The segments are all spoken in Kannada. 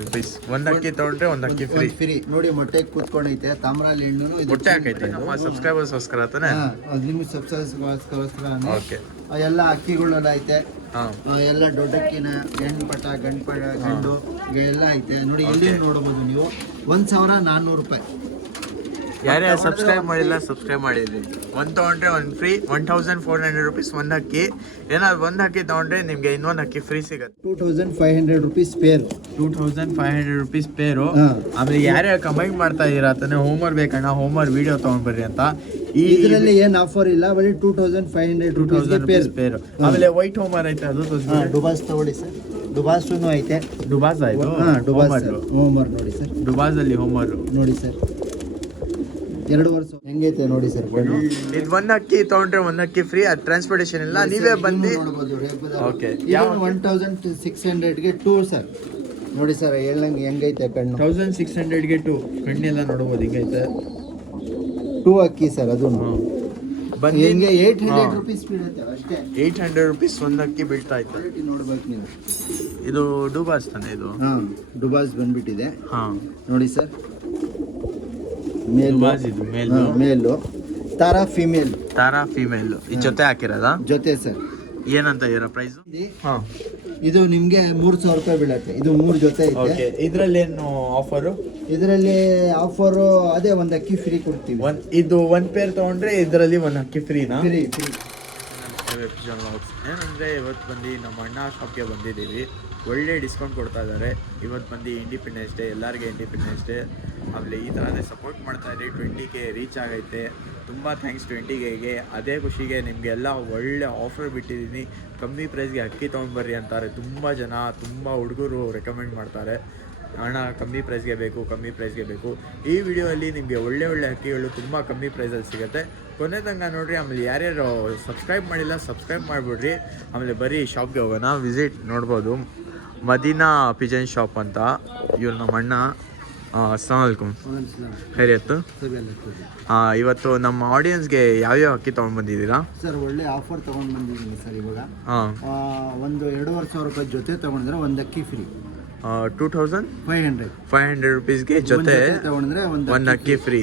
rupees. ಒಂದು ಅಕ್ಕಿ ತಗೊಂಡ್ರೆ ಒಂದು ಅಕ್ಕಿ ಫ್ರೀ. ಫ್ರೀ ನೋಡಿ, ಮೊಟ್ಟೆಗೆ ಕೂತ್ಕೊಂಡೈತೆ ತಾಮ್ರಲ್ಲಿ ಹೆಣ್ಣು. ಮೊಟ್ಟೆ ಹಾಕೈತೆ ನಮ್ಮ ಸಬ್ಸ್ಕ್ರೈಬರ್ಸ್ಗೋಸ್ಕರ ತಾನೆ. ನಿಮ್ಮ ಸಬ್ಸ್ಕ್ರೈಬರ್ಸ್ಗೋಸ್ಕರ. ಓಕೆ. ಎಲ್ಲ ಅಕ್ಕಿಗಳೆಲ್ಲ ಐತೆ. ಎಲ್ಲ ದೊಡ್ಡಕ್ಕಿನ ಹೆಣ್ಣು ಪಟ ಗಂಡು ಎಲ್ಲ ಐತೆ ನೋಡಿ. ಇಲ್ಲಿ ನೋಡಬಹುದು ನೀವು. 1400 ರೂಪಾಯಿ. ಯಾರ್ಯಾರು ಸಬ್ಸ್ಕ್ರೈಬ್ ಮಾಡಿಲ್ಲ ಸಬ್ಸ್ಕ್ರೈಬ್ ಮಾಡಿದ್ರಿ. ಒಂದು ತೊಗೊಂಡ್ರೆ ಒಂದು ಫ್ರೀ. 1400 ರೂಪೀಸ್ ಒಂದು ಅಕ್ಕಿ. ಏನಾದ್ರು ಒಂದು ಅಕ್ಕಿ ತೊಗೊಂಡ್ರೆ ನಿಮಗೆ ಇನ್ನೊಂದು ಅಕ್ಕಿ ಫ್ರೀ ಸಿಗುತ್ತೆ. 2500 ರೂಪೀಸ್ ಪೇರ್. 2500 ರೂಪೀಸ್ ಪೇರು. ಆಮೇಲೆ ಯಾರ್ಯಾರು ಕಮೆಂಟ್ ಮಾಡ್ತಾ ಇದೀರಾ ತಾನೆ, ಹೋಮ್ವರ್ಕ್ ಬೇಕಣ್ಣ ಹೋಮ್ವರ್ಕ್ ವಿಡಿಯೋ ತಗೊಂಡ್ಬರ್ರಿ ಅಂತ. ಇದರಲ್ಲಿ ಏನ್ ಆಫರ್ ಇಲ್ಲ, ಬರೀ 2500 ರೂಪೀಸ್ ಪೇರ್. ಆಮೇಲೆ ವೈಟ್ ಹೋಮ್ವರ್ಕ್ ಐತೆ, ಅದು ಡುಬಾಸ್ ತಗೊಳ್ಳಿ ಸರ್. ಡುಬಾಸೂನು ಐತೆ. ಡುಬಾಸ್ ಆಯ್ತು. ಡುಬಾಸ್ ಹೋಮ್ವರ್ಕ್ ನೋಡಿ ಸರ್. ಡುಬಾಸ್ ಅಲ್ಲಿ ಹೋಮ್ವರ್ಕ್ ನೋಡಿ ಸರ್. 2 ವರ್ಷ ಹೆಂಗೈತೆ ನೋಡಿ ಸರ್. ಇದು ಒಂದು ಅಕ್ಕಿ ತಗೊಂಡ್ರೆ ಒಂದು ಅಕ್ಕಿ ಫ್ರೀ. ಅದು ಟ್ರಾನ್ಸ್ಪೋರ್ಟೇಷನ್ ಇಲ್ಲ, ನೀವೇ ಬಂದು ನೋಡಬಹುದು. ಓಕೆ. 1600ಗೆ 2 ಸರ್. ನೋಡಿ ಸರ್ ಹೆಂಗೈತೆ ಕಣ್ಣು. 1600ಗೆ 2 ಕಣ್ಣೆಲ್ಲ ನೋಡಬಹುದು. ಹಿಂಗೈತೆ 2 ಅಕ್ಕಿ ಸರ್. ಅದು ಬನ್ನಿ ಹೆಂಗೆ 800 ರೂಪೀಸ್ ಬೀಳುತ್ತೆ ಅಷ್ಟೇ. 800 ರೂಪೀಸ್ ಒಂದು ಅಕ್ಕಿ ಬೀಳ್ತಾ ಇತ್ತು. ನೋಡ್ಬೇಕು ನೀವು. ಇದು ಡುಬಾಸ್ ತಾನೆ ಇದು. ಡುಬಾಸ್ ಬಂದ್ಬಿಟ್ಟಿದೆ. ನೋಡಿ ಸರ್. ಮೇಲು ತಾರಾ ಫಿಮೇಲ್. ಈ ಜೊತೆ ಹಾಕಿರೋದ ಜೊತೆ ಸರ್. ಏನಂತ ಇರೋ ಪ್ರೈಸ್? ಇದು ನಿಮ್ಗೆ 3000 ರೂಪಾಯಿ ಬೀಳತ್ತೆ. ಇದು 3 ಜೊತೆ ಐತೆ. ಇದ್ರಲ್ಲಿ ಏನು ಆಫರು? ಇದರಲ್ಲಿ ಆಫರು ಅದೇ ಒಂದು ಅಕ್ಕಿ ಫ್ರೀ ಕೊಡ್ತೀವಿ. ಇದು ಒಂದು ಪೇರ್ ತಗೊಂಡ್ರೆ ಇದರಲ್ಲಿ ಒಂದು ಅಕ್ಕಿ ಫ್ರೀನಾ? ಫ್ರೀ. ಏನಂದ್ರೆ ಇವತ್ತು ಬಂದು ನಮ್ಮ ಅಣ್ಣ ಶಾಪ್ಗೆ ಬಂದಿದ್ದೀವಿ. ಒಳ್ಳೆ ಡಿಸ್ಕೌಂಟ್ ಕೊಡ್ತಾ ಇದ್ದಾರೆ. ಇವತ್ತು ಬಂದು ಇಂಡಿಪೆಂಡೆನ್ಸ್ ಡೇ, ಎಲ್ಲರಿಗೆ ಇಂಡಿಪೆಂಡೆನ್ಸ್ ಡೇ. ಆಮೇಲೆ ಈ ಥರನೇ ಸಪೋರ್ಟ್ ಮಾಡ್ತಾ ಇರಿ. 20K ರೀಚ್ ಆಗೈತೆ. ತುಂಬ ಥ್ಯಾಂಕ್ಸ್ 20Kಗೆ. ಅದೇ ಖುಷಿಗೆ ನಿಮಗೆಲ್ಲ ಒಳ್ಳೆ ಆಫರ್ ಬಿಟ್ಟಿದ್ದೀನಿ. ಕಮ್ಮಿ ಪ್ರೈಸ್ಗೆ ಅಕ್ಕಿ ತೊಗೊಂಡ್ಬರ್ರಿ ಅಂತಾರೆ ತುಂಬ ಜನ. ತುಂಬ ಹುಡುಗರು ರೆಕಮೆಂಡ್ ಮಾಡ್ತಾರೆ, ಅಣ್ಣ ಕಮ್ಮಿ ಪ್ರೈಸ್ಗೆ ಬೇಕು. ಈ ವಿಡಿಯೋಲ್ಲಿ ನಿಮಗೆ ಒಳ್ಳೆ ಅಕ್ಕಿಗಳು ತುಂಬ ಕಮ್ಮಿ ಪ್ರೈಸಲ್ಲಿ ಸಿಗುತ್ತೆ. ಕೊನೆ ತನಕ ನೋಡಿರಿ. ಆಮೇಲೆ ಯಾರ್ಯಾರು ಸಬ್ಸ್ಕ್ರೈಬ್ ಮಾಡಿಲ್ಲ ಸಬ್ಸ್ಕ್ರೈಬ್ ಮಾಡಿಬಿಡ್ರಿ. ಆಮೇಲೆ ಬರೀ ಶಾಪ್ಗೆ ಹೋಗೋಣ. ವಿಸಿಟ್ ನೋಡ್ಬೋದು. ಮದೀನಾ ಪಿಜನ್ ಶಾಪ್ ಅಂತ. ಇವ್ರು ನಮ್ಮ ಅಣ್ಣ. ಅಸ್ಸಲಾಮು ಅಲೈಕುಮ್. ಖೈರಿಯತ್ತು. ಇವತ್ತು ನಮ್ಮ ಆಡಿಯನ್ಸ್ಗೆ ಯಾವ್ಯಾವ ಅಕ್ಕಿ ತೊಗೊಂಡ್ಬಂದಿದ್ದೀರಾ ಸರ್? ಒಳ್ಳೆ ಆಫರ್ ತೊಗೊಂಡು ಬಂದಿದ್ದೀನಿ ಸರ್. ಇವಾಗ ಒಂದು 2500 ರೂಪಾಯಿ ಜೊತೆ ತೊಗೊಂಡ್ರೆ ಒಂದು ಅಕ್ಕಿ ಫ್ರೀ. 2500 ರೂಪೀಸ್ಗೆ ಜೊತೆ ತಗೊಂಡ್ರೆ ಒಂದು ಅಕ್ಕಿ ಫ್ರೀ.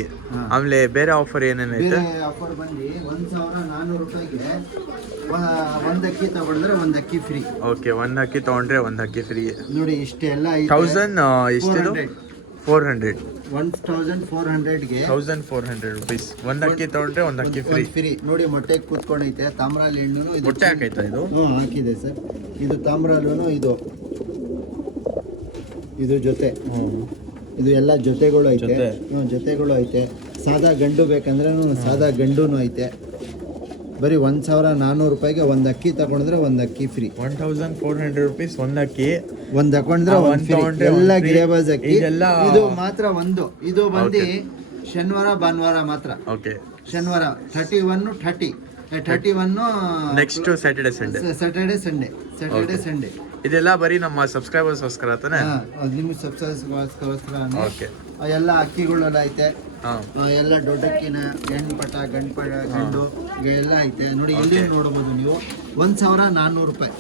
ಆಮೇಲೆ ಬೇರೆ ಆಫರ್ ಏನೇನೈತೆ? ಆಫರ್ ಬಂದು 1400 ರೂಪಾಯಿಗೆ ಒಂದು ಅಕ್ಕಿ ತಗೊಂಡ್ರೆ ಒಂದು ಅಕ್ಕಿ ಫ್ರೀ. ಓಕೆ, ಒಂದು ಅಕ್ಕಿ ತಗೊಂಡ್ರೆ ಒಂದು ಅಕ್ಕಿ ಫ್ರೀ. ನೋಡಿ ಇಷ್ಟೆಲ್ಲ 1000 ಎಷ್ಟಿದು? 400. 1400ಗೆ 1400 ರೂಪೀಸ್ ಒಂದು ಅಕ್ಕಿ ತಗೊಂಡ್ರೆ ಒಂದು ಅಕ್ಕಿ ಫ್ರೀ. ನೋಡಿ ಮೊಟ್ಟೆಗೆ ಕೂತ್ಕೊಂಡೈತೆ. ತಾಮ್ರಲ್ಲಿ ಹೆಣ್ಣು. ಮೊಟ್ಟೆ ಹಾಕೈತಾ ಇದು? ಹಾಕಿದೆ ಸರ್. ಇದು ತಾಮ್ರಲ್ಲೂ ಇದು ಜೊತೆ. ಇದು ಎಲ್ಲ ಜೊತೆಗಳು ಐತೆ. ಸಾದಾ ಗಂಡು ಬೇಕಂದ್ರೆ ಸಾದಾ ಗಂಡುನು ಐತೆ. ಬರೀ 1400 ರೂಪಾಯಿಗೆ ಒಂದು ಅಕ್ಕಿ ತಗೊಂಡ್ರೆ ಒಂದು ಅಕ್ಕಿ ಫ್ರೀ. 1400 ರೂಪೀಸ್ ಒಂದು ಅಕ್ಕಿ. ಒಂದು ತಗೊಂಡ್ರೆ ಎಲ್ಲ ಗಿರೇಬಾಜ್ ಅಕ್ಕಿ. ಇದು ಮಾತ್ರ ಒಂದು. ಇದು ಬಂದು ಶನಿವಾರ ಭಾನುವಾರ ಮಾತ್ರ. ಓಕೆ. ಶನಿವಾರ 31 ನೆಕ್ಸ್ಟ್ ಸ್ಯಾಟರ್ಡೆ ಸಂಡೇ. ಇದೆಲ್ಲ ಬರೀ ನಮ್ಮ ಸಬ್ಸ್ಕ್ರೈಬರ್ಸ್ಗೋಸ್ಕರ ತಾನೆ. ನಿಮ್ಮ ಸಬ್ಸ್ಕ್ರೈಬರ್ಸ್ಗೋಸ್ಕರ. ಓಕೆ. ಎಲ್ಲ ಅಕ್ಕಿಗಳೆಲ್ಲ ಐತೆ. ಎಲ್ಲ ದೊಡ್ಡಕ್ಕಿನ ಹೆಣ್ಣು ಪಟ ಗಂಡು ಎಲ್ಲ ಐತೆ ನೋಡಿ. ಇಲ್ಲಿ ನೋಡಬಹುದು ನೀವು. 1400 ರೂಪಾಯಿ.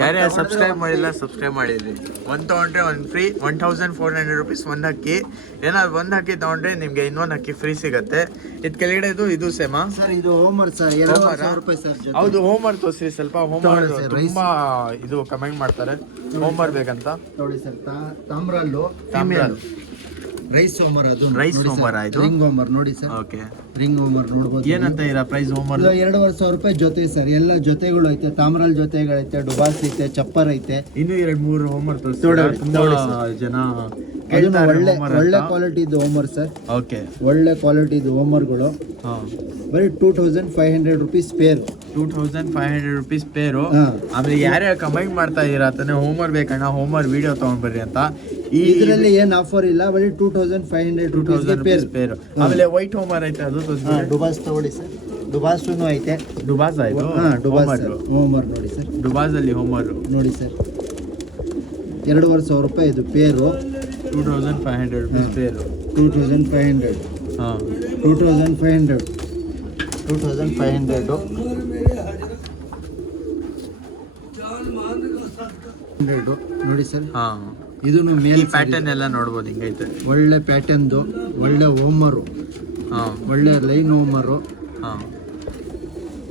ಯಾರ್ಯಾರು ಸಬ್ಸ್ಕ್ರೈಬ್ ಮಾಡಿಲ್ಲ ಸಬ್ಸ್ಕ್ರೈಬ್ ಮಾಡಿದ್ರಿ. ಒಂದು ತೊಗೊಂಡ್ರೆ ಒಂದು ಫ್ರೀ. 1400 ರೂಪೀಸ್ ಒಂದು ಅಕ್ಕಿ. ಏನಾದ್ರು ಒಂದು ಅಕ್ಕಿ ತೊಗೊಂಡ್ರೆ ನಿಮಗೆ ಇನ್ನೊಂದು ಅಕ್ಕಿ ಫ್ರೀ ಸಿಗುತ್ತೆ. ಇದು ಕೆಳಗಡೆ ಇದು ಸೇಮಾ ಸರ್? ಇದು ಹೋಮ್ವರ್ಕ್ ಸರ್. 2000 ರೂಪಾಯಿ ಸರ್. ಹೌದು, ಹೋಮ್ವರ್ಕ್ ತೋರಿಸಿ ಸ್ವಲ್ಪ. ಹೋಮ್ವರ್ಕ್ ತುಂಬಾ ಇದು ಕಮೆಂಟ್ ಮಾಡ್ತಾರೆ, ಹೋಮ್ವರ್ಕ್ ಬೇಕಂತ. ನೋಡಿ ಸರ್. ತಾಮ್ರಲ್ಲು ರೈಸ್ ಹೋಮರ್. ಅದು ರೈಸ್ ಹೋಮರ್ ಆಯ್ತು. ರಿಂಗ್ ಹೋಮರ್ ನೋಡಿ ಸರ್. ಓಕೆ. ರಿಂಗ್ ಹೋಮರ್ ನೋಡಬಹುದು. ಏನಂತ ಇರ ಪ್ರೈಸ್ ಹೋಮರ್? 2500 ರೂಪಾಯಿ ಜೊತೆ ಸರ್. ಎಲ್ಲ ಜೊತೆಗಳು ಐತೆ. ತಾಮ್ರಲ್ ಜೊತೆಗಳೈತೆ. ಡುಬಾಸ್ ಐತೆ. ಚಪ್ಪರ್ ಐತೆ. ಇನ್ನು 2-3 ಹೋಮರ್ ತೋರಿಸಿ. ತುಂಬಾ ಜನ ಒಳ್ಳೆ ಕ್ವಾಲಿಟಿ ಇದು ಹೋಮರ್ ಸರ್. ಓಕೆ. ಒಳ್ಳೆ ಕ್ವಾಲಿಟಿ ಇದು ಹೋಮರ್ಗಳು. ಬರೀ 2500 ರೂಪೀಸ್ ಪೇರ್. 2500 ರೂಪೀಸ್ ಪೇರು. ಆಮೇಲೆ ಯಾರ್ಯಾರು ಕಮೆಂಟ್ ಮಾಡ್ತಾ ಇದೀರಾ ತಾನೆ, ಹೋಮ್ವರ್ಕ್ ಬೇಕಣ್ಣ ಹೋಮ್ವರ್ಕ್ ವಿಡಿಯೋ ತಗೊಂಡ್ಬರ್ರಿ ಅಂತ. ಇದರಲ್ಲಿ ಏನ್ ಆಫರ್ ಇಲ್ಲ, ಬರೀ 2500 ರೂಪೀಸ್ ಪೇರ್. ಆಮೇಲೆ ವೈಟ್ ಹೋಮರ್ ಐತೆ, ಅದು ಡುಬಾಸ್ ತಗೊಳ್ಳಿ ಸರ್. ಡುಬಾಸೂನು ಐತೆ. ಡುಬಾಸ್ ಆಯ್ತು. ಡುಬಾಸ್ ಹೋಮರ್ ನೋಡಿ ಸರ್. ಡುಬಾಸ್ ಅಲ್ಲಿ ಹೋಮರ್ ನೋಡಿ ಸರ್. 2500 ರೂಪಾಯಿ ಇದು ಪೇರು. 2500 ರೂಪೀಸ್ ಪೇರು. 2500. 2500 ನೋಡಿ ಸರ್. ಇದನ್ನು ಈ ಮೇಲ್ ಪ್ಯಾಟರ್ನ್ ಎಲ್ಲ ನೋಡ್ಬೋದು ಹಿಂಗೈತೆ. ಒಳ್ಳೆ ಪ್ಯಾಟರ್ನ್ದು, ಒಳ್ಳೆ ಹೋಮರು, ಹಾಂ ಒಳ್ಳೆ ಲೈನ್ ಹೋಮರು. ಹಾಂ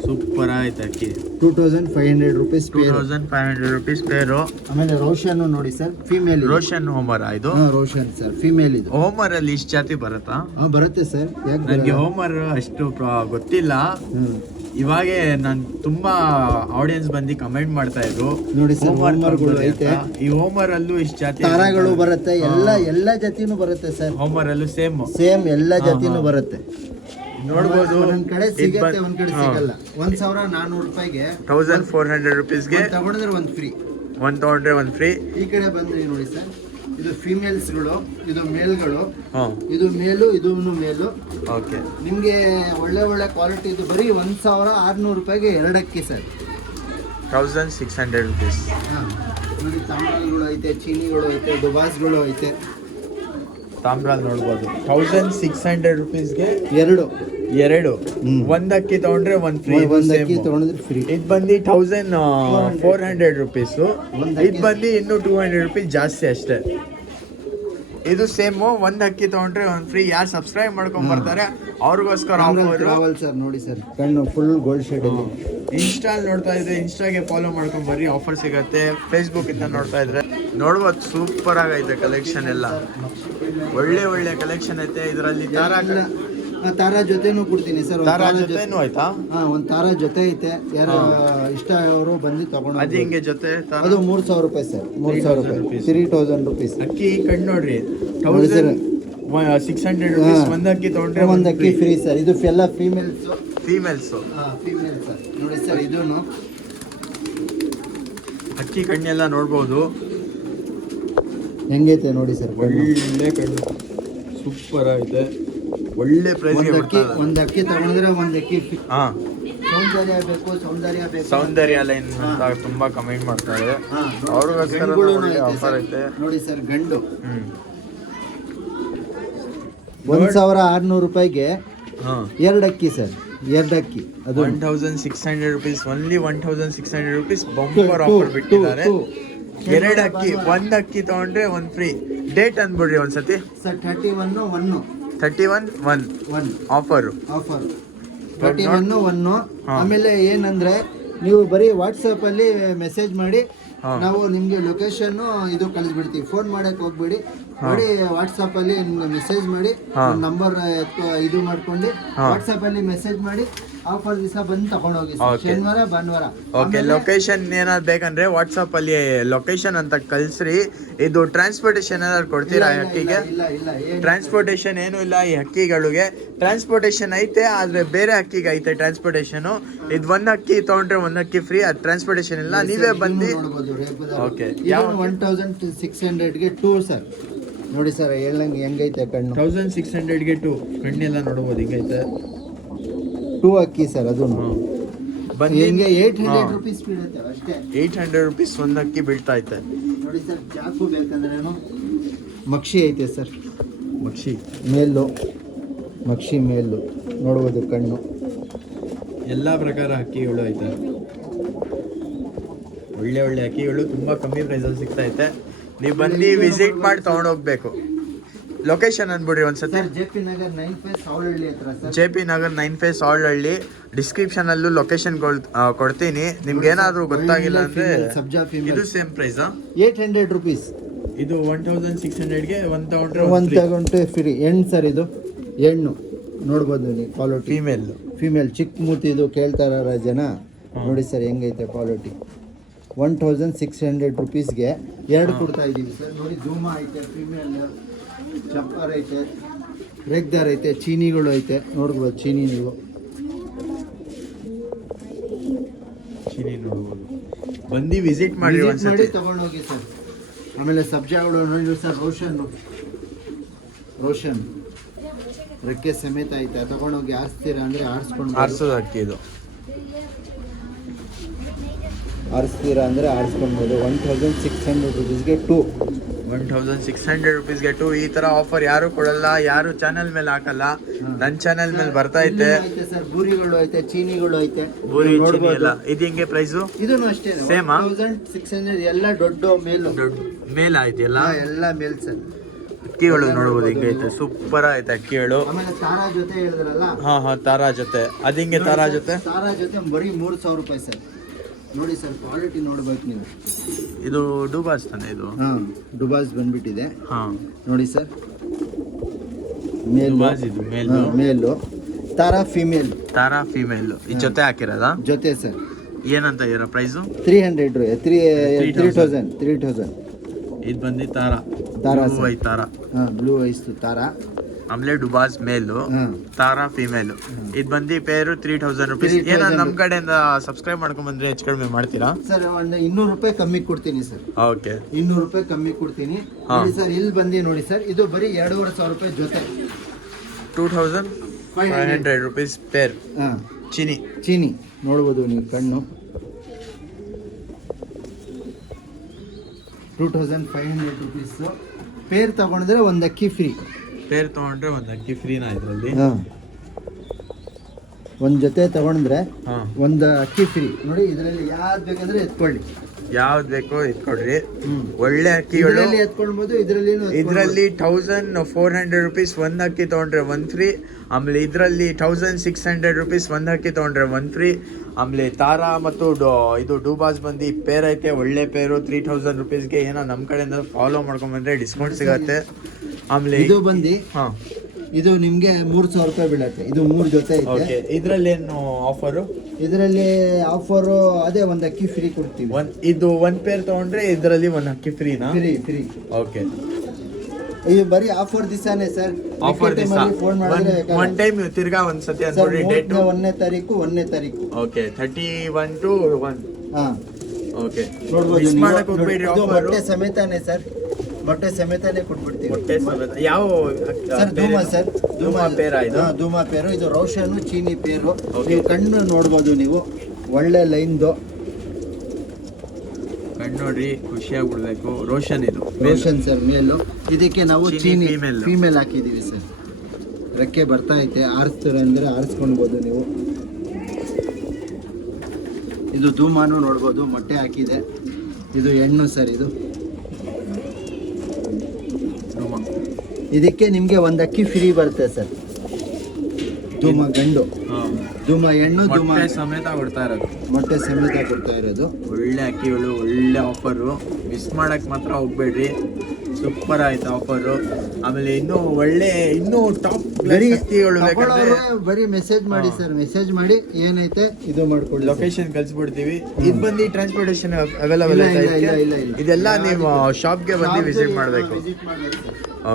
ಸೂಪರ್ ಆಯ್ತು ಅಕ್ಕಿ. 2500 rupees ಪೇರು. 2500 rupees ಪೇರು. ಆಮೇಲೆ ರೋಷನ್ ನೋಡಿ ಸರ್, ಫಿಮೇಲ್. ರೋಷನ್ ಹೋಮರ್ ಇದು. ರೋಷನ್ ಸರ್, ಫಿಮೇಲ್ ಇದು. ಹೋಮರ್ ಅಲ್ಲಿ ಇಷ್ಟು ಜಾತಿ ಬರುತ್ತಾ? ಬರುತ್ತೆ ಸರ್. ಯಾಕೆ ನನಗೆ ಹೋಮರ್ ಅಷ್ಟು ಗೊತ್ತಿಲ್ಲ. ಇವಾಗ ನನ್ ತುಂಬಾ ಆಡಿಯನ್ಸ್ ಬಂದು ಕಮೆಂಟ್ ಮಾಡ್ತಾ ಇದ್ರು ನೋಡಿ ಸರ್, ಹೋಮರ್ಗಳು ಐತೆ. ಈ ಹೋಮರ್ ಅಲ್ಲೂ ಇಷ್ಟು ಜಾತಿ ತಾರಾಗಳು ಬರುತ್ತೆ, ಎಲ್ಲ ಜಾತಿನೂ ಬರುತ್ತೆ ಸರ್. ಹೋಮರ್ ಅಲ್ಲೂ ಸೇಮ್ ಎಲ್ಲ ಜಾತಿನೂ ಬರುತ್ತೆ. ನೋಡ್ಬೋದು. ಒಂದ್ ಕಡೆ ಸಿಗತ್ತೆ, ಒಂದ್ ಕಡೆ ಸಿಗಲ್ಲ. 1400 ರೂಪಾಯಿಗೆ 1400 rupeesಗೆ ತಗೊಂಡ್ರೆ ಒಂದು ಫ್ರೀ, ಒಂದು ತಗೊಂಡ್ರೆ ಒಂದು ಫ್ರೀ. ಈ ಕಡೆ ಬಂದ್ರಿ ನೋಡಿ ಸರ್, ಇದು ಫಿಮೇಲ್ಸ್ಗಳು, ಇದು ಮೇಲ್ಗಳು. ಹಾಂ ಇದು ಮೇಲು, ಇದು ಮೇಲು. ಓಕೆ. ನಿಮಗೆ ಒಳ್ಳೆ ಕ್ವಾಲಿಟಿ. ಇದು ಬರೀ 1600 ರೂಪಾಯಿಗೆ 2 ಅಕ್ಕಿ ಸರ್. 1600 rupees. ಹಾಂ ನೋಡಿ, ತಾಮ್ರಾಲ್ಗಳು ಐತೆ, ಚೀನಿಗಳು ಐತೆ, ದುಬಾಸ್ಗಳು ಐತೆ. ತಾಮ್ರಾಲ್ ನೋಡ್ಬೋದು. 1600 rupeesಗೆ ಎರಡು ಒಂದ್ ಅಕ್ಕಿ ತಗೊಂಡ್ರೆ ಒಂದು ಫ್ರೀ. ಒಂದು ಅಕ್ಕಿ ತಗೊಂಡ್ರೆ ಫ್ರೀ. ಇದು ಬಂದು 1400 rupees. ಇದು ಬಂದು ಇನ್ನೂ 200 rupees ಜಾಸ್ತಿ ಅಷ್ಟೇ. ಇದು ಸೇಮು, ಒಂದ್ ಅಕ್ಕಿ ತಗೊಂಡ್ರೆ ಒಂದು ಫ್ರೀ. ಯಾರು ಸಬ್ಸ್ಕ್ರೈಬ್ ಮಾಡ್ಕೊಂಡ್ ಬರ್ತಾರೆ ಅವ್ರಿಗೋಸ್ಕರ ಆಫರ್ ಸರ್. ನೋಡಿ ಸರ್, ಕಣ್ಣು ಫುಲ್ ಗೋಲ್ಡ್ ಶೇಡ್ ಅಲ್ಲಿ. ಇನ್ಸ್ಟಾಲ್ ನೋಡ್ತಾ ಇದ್ರೆ ಇನ್ಸ್ಟಾಗೆ ಫಾಲೋ ಮಾಡ್ಕೊಂಡ್ ಬರ್ರಿ, ಆಫರ್ ಸಿಗತ್ತೆ. ಫೇಸ್ಬುಕ್ ಇಂದ ನೋಡ್ತಾ ಇದ್ರೆ ನೋಡ್ಬೋದು. ಸೂಪರ್ ಆಗೈತೆ ಕಲೆಕ್ಷನ್ ಎಲ್ಲ, ಒಳ್ಳೆ ಕಲೆಕ್ಷನ್ ಐತೆ. ಇದರಲ್ಲಿ ತಾರಾ ಜೊತೆನೂ ಕೊಡ್ತೀನಿ ಸರ್. ತಾರಾ ಜೊತೆನೂ ಆಯ್ತಾ? ಒಂದು ತಾರಾ ಜೊತೆ ಐತೆ. ಯಾರು ಇಷ್ಟ ಅವರು ಬಂದು ತಗೊಂಡು. ಅದು ಹಿಂಗೆ ಜೊತೆ ಅದು 3000 ರೂಪಾಯಿ ಸರ್. 3000 ರೂಪಾಯಿ, 3000 rupees. ಅಕ್ಕಿ ಕಣ್ಣು ನೋಡ್ರಿ, 1600 rupees ಒಂದ್ ಅಕ್ಕಿ ತಗೊಂಡ್ರೆ ಒಂದು ಅಕ್ಕಿ ಫ್ರೀ ಸರ್. ಇದು ಎಲ್ಲ ಫೀಮೇಲ್ಸ್ ಸರ್. ನೋಡಿ ಸರ್, ಇದೂನು ಅಕ್ಕಿ ಕಣ್ಣೆಲ್ಲ ನೋಡ್ಬೋದು. ಹೆಂಗೈತೆ ನೋಡಿ ಸರ್, ಒಳ್ಳೆ ಕಣ್ಣು, ಸೂಪರ್ ಐತೆ. ಒಳ್ಳೆ ಪ್ರೈಸ್. ಒಂದು ಅಕ್ಕಿ ತಗೊಂಡ್ರೆ ಒಂದು ಅಕ್ಕಿ. ಹಾ, ಸೌಂದರ್ಯ ಬೇಕು. ಸೌಂದರ್ಯ ಲೈನ್ ಅಂತ ತುಂಬಾ ಕಮೆಂಟ್ ಮಾಡ್ತಾರೆ. ಅವ್ರಿಗೋಸ್ಕರ ಆಫರ್ ಐತೆ ನೋಡಿ ಸರ್. ಗಂಡು 1600 ರೂಪಾಯಿಗೆ 2 ಅಕ್ಕಿ ಸರ್. 2 ಅಕ್ಕಿ ಅದು 1600 rupees. Only 1600 rupees bumper offer ಬಿಟ್ಟಿದ್ದಾರೆ. 2 ಅಕ್ಕಿ, ಒಂದ್ ಅಕ್ಕಿ ತಗೊಂಡ್ರೆ ಒಂದು ಫ್ರೀ. ಡೇಟ್ ಅಂದ್ಬಿಡ್ರಿ ಒಂದ್ಸತಿ ಸರ್. 31/1 ಆಫರ್ 31/1. ಆಮೇಲೆ ಏನಂದ್ರೆ, ನೀವು ಬರೀ ವಾಟ್ಸಪ್ ಅಲ್ಲಿ ಮೆಸೇಜ್ ಮಾಡಿ, ನಾವು ನಿಮ್ಗೆ ಲೊಕೇಶನ್ ಇದು ಕಳಿಸ್ಬಿಡ್ತೀವಿ. ಫೋನ್ ಮಾಡಕ್ ಹೋಗ್ಬೇಡಿ, ಬರೀ ವಾಟ್ಸಪ್ ಅಲ್ಲಿ ನಿಮ್ಗೆ ಮೆಸೇಜ್ ಮಾಡಿ, ನಂಬರ್ ಇದು ಮಾಡ್ಕೊಂಡು ವಾಟ್ಸಪ್ ಅಲ್ಲಿ ಮೆಸೇಜ್ ಮಾಡಿ ಆಫರ್ ದಿವಸ ಬಂದು ತಗೊಂಡೋಗಿ ಶನಿವಾರ ಭಾನುವಾರ. ಓಕೆ. ಲೊಕೇಶನ್ ಏನಾದ್ರು ಬೇಕಂದ್ರೆ ವಾಟ್ಸಪ್ ಅಲ್ಲಿ ಲೊಕೇಶನ್ ಅಂತ ಕಳ್ಸ್ರಿ. ಇದು ಟ್ರಾನ್ಸ್ಪೋರ್ಟೇಷನ್ ಏನಾದ್ರು ಕೊಡ್ತೀರಾ ಈ ಅಕ್ಕಿಗೆ? ಟ್ರಾನ್ಸ್ಪೋರ್ಟೇಷನ್ ಏನು ಇಲ್ಲ ಈ ಅಕ್ಕಿಗಳಿಗೆ. ಟ್ರಾನ್ಸ್ಪೋರ್ಟೇಷನ್ ಐತೆ, ಆದ್ರೆ ಬೇರೆ ಅಕ್ಕಿಗೆ ಐತೆ ಟ್ರಾನ್ಸ್ಪೋರ್ಟೇಷನ್. ಇದು ಒಂದ್ ಅಕ್ಕಿ ತಗೊಂಡ್ರೆ ಒಂದ್ ಅಕ್ಕಿ ಫ್ರೀ. ಅದು ಟ್ರಾನ್ಸ್ಪೋರ್ಟೇಷನ್ ಇಲ್ಲ, ನೀವೇ ಬಂದು. ಓಕೆ. 1600ಗೆ 2 ಸರ್. ನೋಡಿ ಸರ್, ಹೆಂಗೈತೆ ಕಣ್ಣು. 1600ಗೆ 2 ಕಣ್ಣೆಲ್ಲ ನೋಡ್ಬೋದು, ಹಿಂಗೈತೆ. 2 ಅಕ್ಕಿ ಸರ್. ಅದು ಬಂದಿಗೆ 800 ರೂಪೀಸ್ ಬೀಳುತ್ತೆ ಅಷ್ಟೇ. 800 rupees ಒಂದ್ ಅಕ್ಕಿ ಬೀಳ್ತಾ ಐತೆ. ನೋಡಿ ಸರ್, ಚಾಕು ಬೇಕಂದ್ರೇನು ಮಕ್ಷಿ ಐತೆ ಸರ್. ಮಕ್ಷಿ ಮೇಲು ನೋಡ್ಬೋದು. ಕಣ್ಣು ಎಲ್ಲ ಪ್ರಕಾರ ಅಕ್ಕಿಗಳು ಐತೆ. ಒಳ್ಳೆ ಅಕ್ಕಿಗಳು ತುಂಬಾ ಕಮ್ಮಿ ಪ್ರೈಸಲ್ಲಿ ಸಿಗ್ತಾ ಐತೆ. ನೀವು ಬಂದು ವಿಸಿಟ್ ಮಾಡಿ ತಗೊಂಡೋಗ್ಬೇಕು. ಲೊಕೇಶನ್ ಅಂದ್ಬಿಡ್ರಿ ಒಂದ್ಸತಿ. JP ನಗರ್ 9 ಫೇಸ್ ಸಾವಳಹಳ್ಳಿ ಹತ್ರ sir. JP Nagar 9 phase Savalahalli. Description ಅಲ್ಲೂ ಲೊಕೇಶನ್ ಕೊಡ್ತೀನಿ. ನಿಮ್ಗೆ ಏನಾದ್ರು ಗೊತ್ತಾಗಿಲ್ಲ ಅಂದ್ರೆ ಇದು ಸೇಮ್ ಪ್ರೈಸ್. 800 ರೂಪೀಸ್. ಇದು 1600ಗೆ ಒಂದು ತಗೊಂಡ್ರೆ ಫ್ರೀ. ಹೆಣ್ಣು ಸರ್, ಇದು ಹೆಣ್ಣು ನೋಡ್ಬೋದು ನೀವು. ಕ್ವಾಲಿಟಿ ಫಿಮೇಲ್ ಚಿಕ್ಕ ಮೂತಿ. ಇದು ಕೇಳ್ತಾರ ಜನ. ನೋಡಿ ಸರ್, ಹೆಂಗೈತೆ ಕ್ವಾಲಿಟಿ. 1600 ರೂಪೀಸ್ಗೆ 2 ಕೊಡ್ತಾ ಇದ್ದೀವಿ ಸರ್. ನೋಡಿ, ಧೂಮ ಐತೆ, ಫಿಮೇಲ್ ಚಪ್ಪರ್ ಐತೆ, ರೆಗ್ದಾರ್ ಐತೆ, ಚೀನಿಗಳು ಐತೆ. ನೋಡ್ಬೋದು ಚೀನಿ. ನೀವು ಬಂದು ವಿಸಿಟ್ ಮಾಡಿ ತಗೊಂಡೋಗಿ ಸರ್. ಆಮೇಲೆ ಸಬ್ಜಾಗಳು ನೋಡಿ ಸರ್. ರೋಷನ್ ರೆಕ್ಕೆ ಸಮೇತ ಐತೆ. ತಗೊಂಡೋಗಿ ಆರಿಸ್ತೀರಾ ಅಂದ್ರೆ ಆರಿಸೋದು ಅಕ್ಕಿ. ಇದು ಆರಿಸ್ತೀರಾ ಅಂದರೆ ಆರಿಸ್ಕೊಳ್ಬೋದು. 1600 ರೂಪೀಸ್ಗೆ 2. 1600 rupeesಗೆ 2. ಈ ತರ ಆಫರ್ ಯಾರು ಕೊಡಲ್ಲ, ಯಾರು ಚಾನೆಲ್ ಮೇಲೆ ಹಾಕಲ್ಲ. ನನ್ನ ಚಾನೆಲ್ ಮೇಲೆ ಬರ್ತಾ ಐತೆ ಸರ್. ಬೂರಿಗಳು ಐತೆ, ಚೀನಿಗಳು ಐತೆ. ಬೂರಿ ಚೀನಿ ಎಲ್ಲ. ಇದು ಹೆಂಗೆ ಪ್ರೈಸು? ಇದನ್ನು ಅಷ್ಟೇ ಸೇಮಾ? 1600. ಎಲ್ಲ ದೊಡ್ಡ ಮೇಲು. ಮೇಲ್ ಆಯ್ತಿಲ್ಲ ಎಲ್ಲ ಮೇಲ್ ಸರ್. ಅಕ್ಕಿಗಳು ನೋಡ್ಬೋದು ಹಿಂಗೈತೆ, ಸೂಪರ್ ಆಯ್ತು ಅಕ್ಕಿಗಳು. ಆಮೇಲೆ ತಾರಾ ಜೊತೆ ಹೇಳಿದ್ರಲ್ಲ, ಹಾ ತಾರಾ ಜೊತೆ ಅದು ಹಿಂಗೆ ತಾರಾ ಜೊತೆ ಬರೀ 3,000 ರೂಪಾಯಿ ಸರ್. ನೋಡಿ ಸರ್, ಕ್ವಾಲಿಟಿ ನೋಡ್ಬೇಕು ನೀವು. ಇದು ಡುಬಾಸ್ ತಾನೆ ಇದು? ಡುಬಾಸ್ ಬಂದ್ಬಿಟ್ಟಿದೆ. ನೋಡಿ ಸರ್, ಮೇಲು ತಾರಾ ಫಿಮೇಲ್. ಈ ಜೊತೆ ಹಾಕಿರೋದ ಜೊತೆ ಸರ್. ಏನಂತ ಇರೋ ಪ್ರೈಸು? 3,000. ಇದು ಬಂದು ತಾರಾ ಬ್ಲೂ ಐಸ್ ತಾರಾ. ಆಮೇಲೆ ಡುಬಾಸ್ ಮೇಲು, ತಾರಾ ಫಿಮೇಲು. ಇದು ಬಂದು ಪೇರು 3,000 ರುಪೀಸ್. ಏನೋ ನಮ್ಮ ಕಡೆಯಿಂದ ಸಬ್ಸ್ಕ್ರೈಬ್ ಮಾಡ್ಕೊಂಡ್ ಬಂದ್ರೆ ಹೆಚ್ಚು ಕಡಿಮೆ ಮಾಡ್ತೀರಾ ಸರ್? ಒಂದು 200 ರೂಪಾಯಿ ಕಮ್ಮಿ ಕೊಡ್ತೀನಿ ಸರ್. ಓಕೆ, 200 ರೂಪಾಯಿ ಕಮ್ಮಿ ಕೊಡ್ತೀನಿ. ನೋಡಿ ಸರ್, ಇಲ್ಲಿ ಬಂದು ನೋಡಿ ಸರ್, ಇದು ಬರೀ 2,500 ರೂಪಾಯಿ ಜೊತೆ. 2,500 ರುಪೀಸ್ ಪೇರ್. ಚೀನಿ ನೋಡ್ಬೋದು ನೀವು, ಕಣ್ಣು. 2,500 ರುಪೀಸ್ ಪೇರ್ ತಗೊಂಡ್ರೆ ಒಂದು ಅಕ್ಕಿ ಫ್ರೀ. ಪೇರ್ ತಗೊಂಡ್ರೆ ಒಂದು ಅಕ್ಕಿ ಫ್ರೀನಾ ಇದರಲ್ಲಿ? ಒಂದು ಜೊತೆ ತಗೊಂಡ್ರೆ ಒಂದು ಅಕ್ಕಿ ಫ್ರೀ. ನೋಡಿ, ಇದರಲ್ಲಿ ಯಾವ್ದು ಬೇಕಂದ್ರೆ ಎತ್ಕೊಳ್ಳಿ, ಯಾವ್ದು ಬೇಕೋ ಎತ್ಕೊಡ್ರಿ. ಒಳ್ಳೆ ಅಕ್ಕಿಗಳು ಎತ್ಕೊಳ್ಬೋದು. ಇದರಲ್ಲಿ 1,400 ರುಪೀಸ್ ಒಂದು ಅಕ್ಕಿ ತಗೊಂಡ್ರೆ ಒಂದು ಫ್ರೀ. ಆಮೇಲೆ ಇದರಲ್ಲಿ 1,600 ರುಪೀಸ್ ಒಂದು ಅಕ್ಕಿ ತಗೊಂಡ್ರೆ ಒಂದು ಫ್ರೀ. ಆಮೇಲೆ ತಾರಾ ಮತ್ತು ಇದು ಡೂಬಾಸ್ ಬಂದು ಪೇರ್ ಐತೆ, ಒಳ್ಳೆ ಪೇರು. 3,000 ರುಪೀಸ್ಗೆ ಏನೋ ನಮ್ಮ ಕಡೆಯಿಂದ ಫಾಲೋ ಮಾಡ್ಕೊಂಡ್ಬಂದ್ರೆ ಡಿಸ್ಕೌಂಟ್ ಸಿಗತ್ತೆ. ಆಮೇಲೆ ಇದು ಬಂದು ಇದು ನಿಮ್ಗೆ 3,000 ರೂಪಾಯಿ ಬೀಳತ್ತೆ. ಇದು 3 ಜೊತೆ ಐತೆ. ಇದರಲ್ಲಿ ಏನು ಆಫರು? ಇದರಲ್ಲಿ ಆಫರು ಅದೇ ಒಂದು ಅಕ್ಕಿ ಫ್ರೀ ಕೊಡ್ತೀವಿ. ಇದು ಒಂದು ಪೇರ್ ತಗೊಂಡ್ರೆ ಇದರಲ್ಲಿ ಒಂದು ಅಕ್ಕಿ ಫ್ರೀನಾ? ಫ್ರೀ. ಓಕೆ, ಇದು ಬರೀ ಆಫರ್ ದಿವಸನೇ ಸರ್. ಆಫರ್ ದಿವಸ ಫೋನ್ ಮಾಡಿದ್ರೆ ಒನ್ ಟೈಮ್ ತಿರ್ಗಾ ಒಂದ್ಸತಿ ನೋಡಿ ಡೇಟ್. 1ನೇ ತಾರೀಕು. Okay, 31 to 1. ಓಕೆ, ನೋಡ್ಬೋದು. ಮಿಸ್ ಮಾಡಕ್ಕೆ ಹೋಗ್ಬೇಡಿ. ಮೊಟ್ಟೆ ಸಮೇತನೇ ಸರ್, ಮೊಟ್ಟೆ ಸಮೇತನೇ ಕೊಟ್ಬಿಡ್ತೀವಿ. ಮೊಟ್ಟೆ ಸಮೇತ. ಯಾವ ಸರ್? ಧೂಮ ಸರ್. ಧೂಮ ಪೇರ ಇದು? ಧೂಮ ಪೇರು. ಇದು ರೋಷನ್ ಚೀನಿ ಪೇರು. ನೀವು ಕಣ್ಣು ನೋಡ್ಬೋದು ನೀವು, ಒಳ್ಳೆ ಲೈನ್ದು ಕಣ್ಣು ನೋಡ್ರಿ, ಖುಷಿಯಾಗಿ ಬಿಡ್ಬೇಕು. ರೋಷನ್ ಸರ್ ಮೇಲು. ಇದಕ್ಕೆ ನಾವು ಚೀನಿ ಫೀಮೇಲ್ ಹಾಕಿದೀವಿ ಸರ್. ರೆಕ್ಕೆ ಬರ್ತಾ ಐತೆ, ಆರಿಸ್ತಾರೆ ಅಂದ್ರೆ ಆರಿಸ್ಕೊಳ್ಬೋದು ನೀವು. ಇದು ಧೂಮಾನು ನೋಡ್ಬೋದು, ಮೊಟ್ಟೆ ಹಾಕಿದೆ. ಇದು ಹೆಣ್ಣು ಸರ್. ಇದು ಇದಕ್ಕೆ ನಿಮಗೆ ಒಂದು ಅಕ್ಕಿ ಫ್ರೀ ಬರುತ್ತೆ ಸರ್. ಧೂಮ ಗಂಡು, ಧೂಮ ಹೆಣ್ಣು, ಧೂಮ ಸಮೇತ ಕೊಡ್ತಾ ಇರೋದು. ಮೊಟ್ಟೆ ಸಮೇತ ಕೊಡ್ತಾ ಇರೋದು. ಒಳ್ಳೆ ಅಕ್ಕಿಗಳು, ಒಳ್ಳೆ ಆಫರು. ಮಿಸ್ ಮಾಡಕ್ ಮಾತ್ರ ಹೋಗ್ಬೇಡ್ರಿ. ಸೂಪರ್ ಆಯ್ತು ಆಫರು. ಆಮೇಲೆ ಇನ್ನೂ ಟಾಪ್ ಅಕ್ಕಿಗಳು ಬೇಕಾದ್ರೆ ಬರೀ ಮೆಸೇಜ್ ಮಾಡಿ ಸರ್. ಮೆಸೇಜ್ ಮಾಡಿ ಏನೈತೆ ಇದು ಮಾಡ್ಕೊಳ್ಳಿ. ಲೊಕೇಶನ್ ಕಳ್ಸಿಬಿಡ್ತೀವಿ. ಇದು ಬಂದು ಟ್ರಾನ್ಸ್ಪೋರ್ಟೇಷನ್ ಅವೈಲಬಲ್ ಐತೆ. ಇದೆಲ್ಲ ನೀವು ಶಾಪ್ಗೆ ಬಂದು ವಿಸಿಟ್ ಮಾಡಬೇಕು.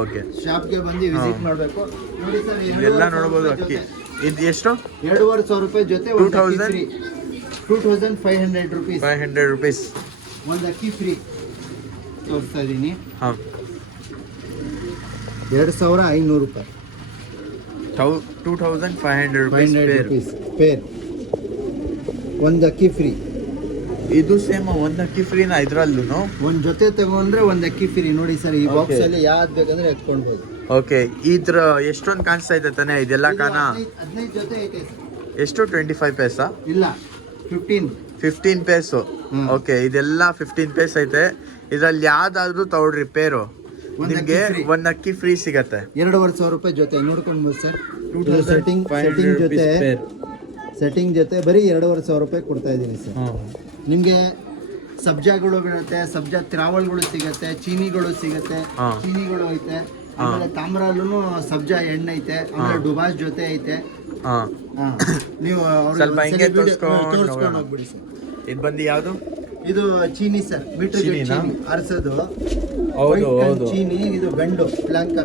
ಓಕೆ, ಶಾಪ್ಗೆ ಬಂದು ವಿಸಿಟ್ ಮಾಡಬೇಕು. ನೋಡಿ ಸರ್, ಇದೆಲ್ಲ ನೋಡ್ಬೋದು ಅಕ್ಕಿ. ಇದು ಎಷ್ಟು? 2,500 ರೂಪಾಯಿ ಜೊತೆ 2,500 ರುಪೀಸ್. 500 ರುಪೀಸ್ ಒಂದು ಅಕ್ಕಿ ಫ್ರೀ ತೋರಿಸ್ತಾ ಇದ್ದೀನಿ. 2,500 ರೂಪಾಯಿ. 2,500 ರುಪೀಸ್ ಪೇರ್. ಒಂದು ಅಕ್ಕಿ ಫ್ರೀ. ಇದು ಸೇಮ್ ಒಂದು ಅಕ್ಕಿ ಫ್ರೀನಾ ಇದರಲ್ಲೂ? ಒಂದು ಜೊತೆ ತಗೊಂಡ್ರೆ ಒಂದು ಅಕ್ಕಿ ಫ್ರೀ. ನೋಡಿ ಸರ್, ಈ ಬಾಕ್ಸ್ ಅಲ್ಲಿ ಯಾವ್ದು ಬೇಕಂದ್ರೆ ಎತ್ಕೊಳ್ಬೋದು. ಓಕೆ, ಇದ್ರ ಎಷ್ಟೊಂದು ಕಾಣಿಸ್ತಾ ಇದೆ ತಾನೆ ಇದೆಲ್ಲ ಕಾಣ? 15 ಜೊತೆ ಐತೆ ಸರ್. ಎಷ್ಟು? 25 ಪೈಸಾ? ಇಲ್ಲ, 15 ಪೈಸು. ಓಕೆ, ಇದೆಲ್ಲ 15 ಪೈಸ್ ಐತೆ. ಇದ್ರಲ್ಲಿ ಯಾವ್ದಾದ್ರು ತಗೊಳ್ರಿ ಪೇರು, ನಿಮ್ಗೆ ಒಂದು ಅಕ್ಕಿ ಫ್ರೀ ಸಿಗತ್ತೆ. 2,500 ರೂಪಾಯಿ ಜೊತೆ ನೋಡ್ಕೊಂಡ್ಬೋದು ಸರ್. ಸೆಟ್ಟಿಂಗ್ ಜೊತೆ ಬರೀ 2,500 ರೂಪಾಯಿ ಕೊಡ್ತಾ ಇದ್ದೀನಿ ಸರ್. ನಿಮಗೆ ಸಬ್ಜಾಗಳು ಬೀಳುತ್ತೆ, ಸಬ್ಜಾ ತ್ರಾವಲ್ಗಳು ಸಿಗತ್ತೆ, ಚೀನಿಗಳು ಸಿಗತ್ತೆ. ಚೀನಿಗಳು ಐತೆ. ಆಮೇಲೆ ತಾಮ್ರಲ್ಲೂ ಸಬ್ಜಾ ಎಣ್ಣೆ ಐತೆ. ಆಮೇಲೆ ಡುಬಾಸ್ ಜೊತೆ ಐತೆ. ನೀವು ಸ್ವಲ್ಪ ಹಿಂಗೆ ತೋರಿಸ್ಕೊಂಡು ಹೋಗ್ಬಿಡಿ ಸರ್. ಇದು ಬಂದು ಯಾವುದು? ಇದು ಚೀನಿ ಸರ್. ಮೀಟರ್ ಗೇಜ್ ಚೀನಿ ಆರಿಸೋದು. ಹೌದು. ಚೀನಿ. ಇದು ಗಂಡು ಪ್ಲಾಂಕ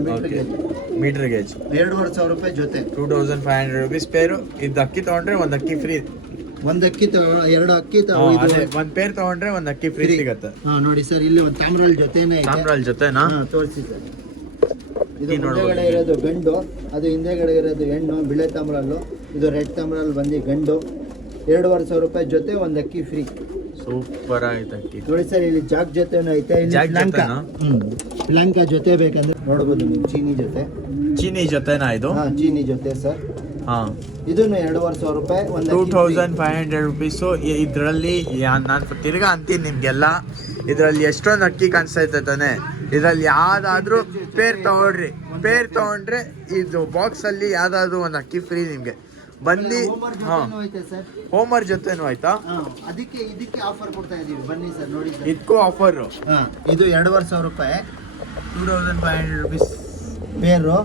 ಮೀಟರ್ ಗೇಜ್. 2,500 ರೂಪಾಯಿ ಜೊತೆ. 2,500 ರುಪೀಸ್ ಪೇರು. ಇದು ಅಕ್ಕಿ ತಗೊಂಡ್ರೆ ಒಂದು ಅಕ್ಕಿ ಫ್ರೀ. ಒಂದು ಅಕ್ಕಿ 2 ಅಕ್ಕಿ ಒಂದು ಪೇರ್ ತಗೊಂಡ್ರೆ ಒಂದು ಅಕ್ಕಿ ಫ್ರೀ ಸಿಗತ್ತೆ. ನೋಡಿ ಸರ್, ಇಲ್ಲಿ ಒಂದು ತಾಮ್ರಲ್ ಜೊತೆನೇ ಐತೆ. ತಾಮ್ರಲ್ ಜೊತೆನಾ? ತೋರಿಸಿ ಸರ್. ಇದು ಮುಂದೆಗಡೆ ಇರೋದು ಗಂಡು, ಅದು ಹಿಂದೆಗಡೆ ಇರೋದು ಹೆಣ್ಣು. ಬಿಳೆ ತಾಮ್ರಲ್ಲು. ಇದು ರೆಡ್ ತಾಮ್ರಲ್ ಬಂದು ಗಂಡು. 2,500 ರೂಪಾಯಿ ಜೊತೆ ಒಂದು ಅಕ್ಕಿ ಫ್ರೀ. ಸೂಪರ್ ಆಯ್ತು ಅಕ್ಕಿ. ನೋಡಿ ಸರ್, ಇಲ್ಲಿ ಜಾಕ್ ಜೊತೆನೂ ಐತೆ. ಪ್ಲಾಂಕ ಜೊತೆ ಬೇಕಂದ್ರೆ ನೋಡ್ಬೋದು ನೀವು. ಚೀನಿ ಜೊತೆನಾ ಇದು? ಚೀನಿ ಜೊತೆ ಸರ್. ಇದನ್ನು 2,500 ರೂಪಾಯಿ. 2,500 ರುಪೀಸು. ಇದರಲ್ಲಿ ನಾನು ತಿರ್ಗಾ ಅಂತೀನಿ ನಿಮ್ಗೆಲ್ಲ, ಇದರಲ್ಲಿ ಎಷ್ಟೊಂದು ಅಕ್ಕಿ ಕಾಣಿಸ್ತಾ ತಾನೆ. ಇದರಲ್ಲಿ ಯಾವ್ದಾದ್ರು ಪೇರ್ ತಗೊಂಡ್ರೆ ಇದು ಬಾಕ್ಸ್ ಅಲ್ಲಿ ಯಾವ್ದಾದ್ರು ಒಂದು ಅಕ್ಕಿ ಫ್ರೀ ನಿಮ್ಗೆ. ಬಂದು ಹೋಮರ್ ಜೊತೆನೂ ಆಯ್ತಾ? ಇದಕ್ಕೆ ಆಫರ್ ಕೊಡ್ತಾ ಇದೀವಿ, ಬನ್ನಿ ಸರ್ ನೋಡಿ ಸರ್. ಇದಕ್ಕೂ ಆಫರ್. ಇದು 2500 ರೂಪಾಯಿ, 2500 rupees ಪೇರು.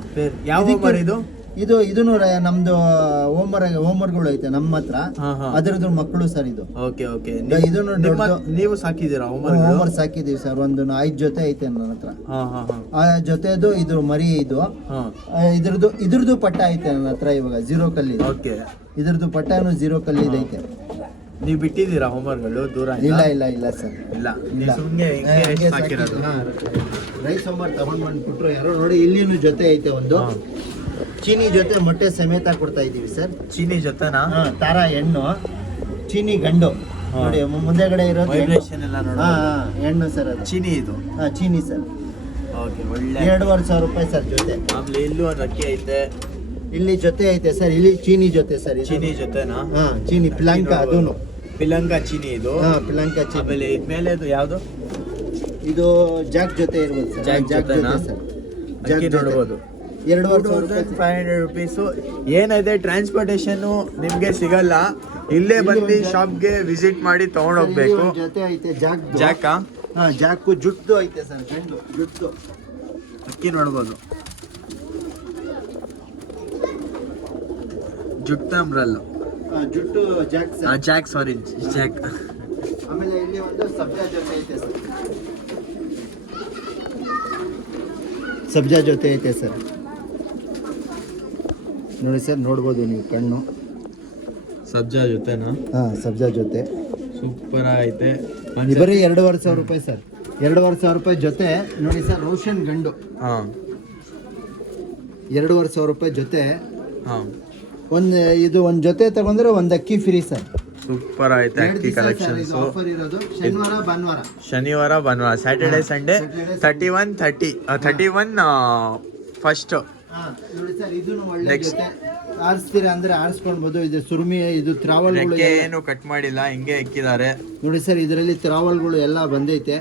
ಯಾವ ಹೋಮರ್ ಇದು? ಇದನ್ನು ನಮ್ದು ಹೋಮರ್ಗಳು ಐತೆ ನಮ್ಮ ಹತ್ರ, ಅದರದ್ದು ಮಕ್ಕಳು ಸರ್ ಇದು. Okay okay. ಇದನ್ನು ನೀವು ಸಾಕಿದ್ದೀರಾ ಹೋಮರ್ ಸಾಕಿದೀವಿ ಸರ್, ಒಂದು 5 ಜೊತೆ ಐತೆ ನನ್ನ ಹತ್ರ. ಆ ಜೊತೆದು ಇದು ಮರಿ, ಇದ್ರದ್ದು ಪಟ್ಟ ಐತೆ ನನ್ನ ಹತ್ರ ಇವಾಗ 0 ಕಲ್ಲಿದೆ. ಓಕೆ. ಇದ್ರದ್ದು ಪಟ್ಟನು 0 ಕಲ್ಲಿದೈತೆ. ನೀವು ಬಿಟ್ಟಿದ್ದೀರಾ ಹೋಮರ್ಗಳು ದೂರ? ಇಲ್ಲ ಸರ್, ಇಲ್ಲ. ಸುಮ್ಮನೆ ರೈಸ್ ಹೋಮರ್ ತಗೊಂಡ್ ಬಂದ್ಬಿಟ್ರು ಯಾರೋ ನೋಡಿ. ಇಲ್ಲಿನೂ ಜೊತೆ ಐತೆ ಒಂದು ಚೀನಿ ಜೊತೆ ಮೊಟ್ಟೆ ಸಮೇತ ಕೊಡ್ತಾ ಇದೀವಿ ಸರ್. ಚೀನಿ ಜೊತೆನಾ? ತಾರಾ ಹೆಣ್ಣು, ಚೀನಿ ಗಂಡು ನೋಡಿ ಮುಂದೆಗಡೆ ಇರೋದು ಹೆಣ್ಣು ಸರ್. ಅದು ಚೀನಿ ಇದು? ಚೀನಿ ಸರ್. ಓಕೆ, ಒಳ್ಳೆ. 2500 ರೂಪಾಯಿ ಸರ್ ಜೊತೆ. ಆಮೇಲೆ ಇಲ್ಲೂ ಒಂದು ಅಕ್ಕಿ ಐತೆ, ಇಲ್ಲಿ ಜೊತೆ ಐತೆ ಸರ್. ಇಲ್ಲಿ ಚೀನಿ ಜೊತೆ ಸರ್. ಚೀನಿ ಜೊತೆನಾ? ಚೀನಿ ಪಿಲಂಕ, ಅದೂನು ಪಿಲಂಕ ಚೀನಿ ಇದು. ಪಿಲಂಕ ಚೀನಿ. ಆಮೇಲೆ ಇದ್ಮೇಲೆ ಇದು ಯಾವುದು? ಇದು ಜಾಕ್ ಜೊತೆ ಇರ್ಬೋದು ಸರ್. ಜಾಕ್ ಜೊತೆ ಸರ್. ಜಾಕ್ ನೋಡ್ಬೋದು. 2500 ರೂಪೀಸು. ಏನಿದೆ ಟ್ರಾನ್ಸ್ಪೋರ್ಟೇಷನ್ ನಿಮ್ಗೆ ಸಿಗಲ್ಲ, ಇಲ್ಲೇ ಬಂದು ಶಾಪ್ಗೆ ವಿಸಿಟ್ ಮಾಡಿ ತಗೊಂಡೋಗ್ಬೇಕು. ಜೊತೆ ಐತೆ ಜಾಕಾ? ಜಾಕು ಜುಟ್ಟು ಐತೆ ಸರ್, ಗಂಡು ಜುಟ್ಟು ಅಕ್ಕಿ ನೋಡ್ಬೋದು. ಜುಟ್ಟಂಬ್ರಲ್ಲು ಜುಟ್ಟು ಜಾಕ್ ಸರ್. ಜಾಕ್, ಸಾರಿ ಜಾಕ್. ಆಮೇಲೆ ಇಲ್ಲಿ ಒಂದು ಸಬ್ಜಾ ಜೊತೆ ಐತೆ ಸರ್. ಸಬ್ಜಾ ಜೊತೆ ಐತೆ ಸರ್, ನೋಡಿ ಸರ್, ನೋಡ್ಬೋದು ನೀವು ಕಣ್ಣು. ಸಬ್ಜಾ ಜೊತೆನಾ? ಸಬ್ಜಾ ಜೊತೆ ಸೂಪರ್ ಐತೆ. ಬರೀ 2500 ರೂಪಾಯಿ ಸರ್. 2500 ರೂಪಾಯಿ ಜೊತೆ ನೋಡಿ ಸರ್. ರೋಷನ್ ಗಂಡು 2500 ರೂಪಾಯಿ ಜೊತೆ. ಒಂದು ಜೊತೆ ತಗೊಂಡ್ರೆ ಒಂದು ಅಕ್ಕಿ ಫ್ರೀ ಸರ್. ಸೂಪರ್ ಐತೆ ಅಕ್ಕಿ ಕಲೆಕ್ಷನ್ಸ್. ಆಫರ್ ಇರೋದು ಶನಿವಾರ ಭಾನುವಾರ, ಸ್ಯಾಟರ್ಡೆ ಸಂಡೇ 31 ಫಸ್ಟ್. ನೋಡಿ ಸರ್, ಇದನ್ನು ಒಳ್ಳೆ ಜೊತೆ. ಆರಿಸ್ತೀರಾ ಅಂದ್ರೆ ಆರಿಸ್ಕೊಳ್ಬೋದು. ಇದು ಸುರ್ಮಿ, ಇದು ತ್ರಾವಲ್ಗಳು ಏನು ಕಟ್ ಮಾಡಿಲ್ಲ, ಹಿಂಗೆ ಇಕ್ಕಿದ್ದಾರೆ ನೋಡಿ ಸರ್. ಇದರಲ್ಲಿ ತ್ರಾವಲ್ಗಳು ಎಲ್ಲ ಬಂದೈತೆ,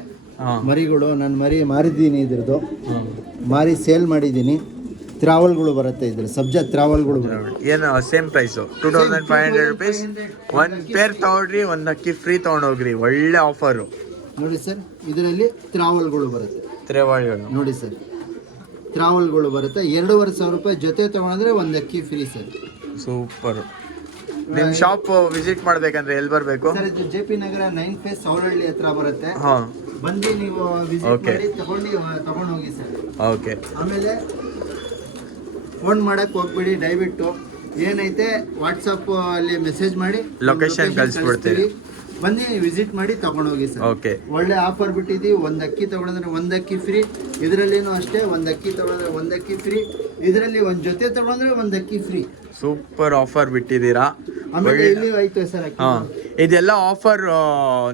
ಮರಿಗಳು. ನಾನು ಮರಿ ಮಾರಿದ್ದೀನಿ, ಇದ್ರದ್ದು ಮಾರಿ ಸೇಲ್ ಮಾಡಿದ್ದೀನಿ. ತ್ರಾವಲ್ಗಳು ಬರುತ್ತೆ ಇದ್ರ, ಸಬ್ಜಾ ತ್ರಾವಲ್ಗಳು. ಏನು ಸೇಮ್ ಪ್ರೈಸು 2500 ರೂಪೀಸ್. ಒಂದು ಪೇರ್ ತಗೊಂಡ್ರಿ, ಒಂದು ಅಕ್ಕಿ ಫ್ರೀ ತಗೊಂಡೋಗ್ರಿ. ಒಳ್ಳೆ ಆಫರು ನೋಡಿ ಸರ್. ಇದರಲ್ಲಿ ತ್ರಾವಲ್ಗಳು ಬರುತ್ತೆ, ತ್ರಾವಲ್ಗಳು ನೋಡಿ ಸರ್. ತ್ರಾವಲ್ಗಳು ಬರುತ್ತೆ. 2500 ರೂಪಾಯಿ ಜೊತೆ ತಗೊಂಡ್ರೆ ಒಂದು ಅಕ್ಕಿ ಫ್ರೀ ಸರ್. ಸೂಪರ್. ನಿಮ್ ಶಾಪ್ ವಿಸಿಟ್ ಮಾಡ್ಬೇಕಂದ್ರೆ ಎಲ್ಲಿ ಬರ್ಬೇಕು ಸರ್? ಇದು JP ನಗರ 9 ಫೇಸ್ ಸೌರಹಳ್ಳಿ ಹತ್ರ ಬರುತ್ತೆ. ಬಂದು ನೀವು ವಿಸಿಟ್ ಮಾಡಿ ತಗೊಂಡು ಹೋಗಿ ಸರ್. ಓಕೆ. ಆಮೇಲೆ ಫೋನ್ ಮಾಡಕ್ ಹೋಗ್ಬೇಡಿ, ದಯವಿಟ್ಟು ಏನೈತೆ ವಾಟ್ಸಪ್ ಅಲ್ಲಿ ಮೆಸೇಜ್ ಮಾಡಿ ಲೊಕೇಶನ್ ಕಳಿಸ್ಬಿಡ್ತೀವಿ. ಬನ್ನಿ ವಿಸಿಟ್ ಮಾಡಿ ತಗೊಂಡೋಗಿ ಸರ್. ಓಕೆ. ಒಳ್ಳೆ ಆಫರ್ ಬಿಟ್ಟಿದ್ದೀವಿ. ಒಂದು ಅಕ್ಕಿ ತಗೊಂಡ್ರೆ ಒಂದು ಅಕ್ಕಿ ಫ್ರೀ. ಇದರಲ್ಲಿನೂ ಅಷ್ಟೇ, ಒಂದು ಅಕ್ಕಿ ತಗೊಂಡ್ರೆ ಒಂದು ಅಕ್ಕಿ ಫ್ರೀ. ಇದರಲ್ಲಿ ಒಂದು ಜೊತೆ ತಗೊಂಡ್ರೆ ಒಂದು ಅಕ್ಕಿ ಫ್ರೀ. Super offer ಬಿಟ್ಟಿದ್ದೀರಾ. ಆಮೇಲೆ ಇಲ್ಲಿ ಐತೆ ಸರ್ ಅಕ್ಕಿ. ಇದೆಲ್ಲ ಆಫರ್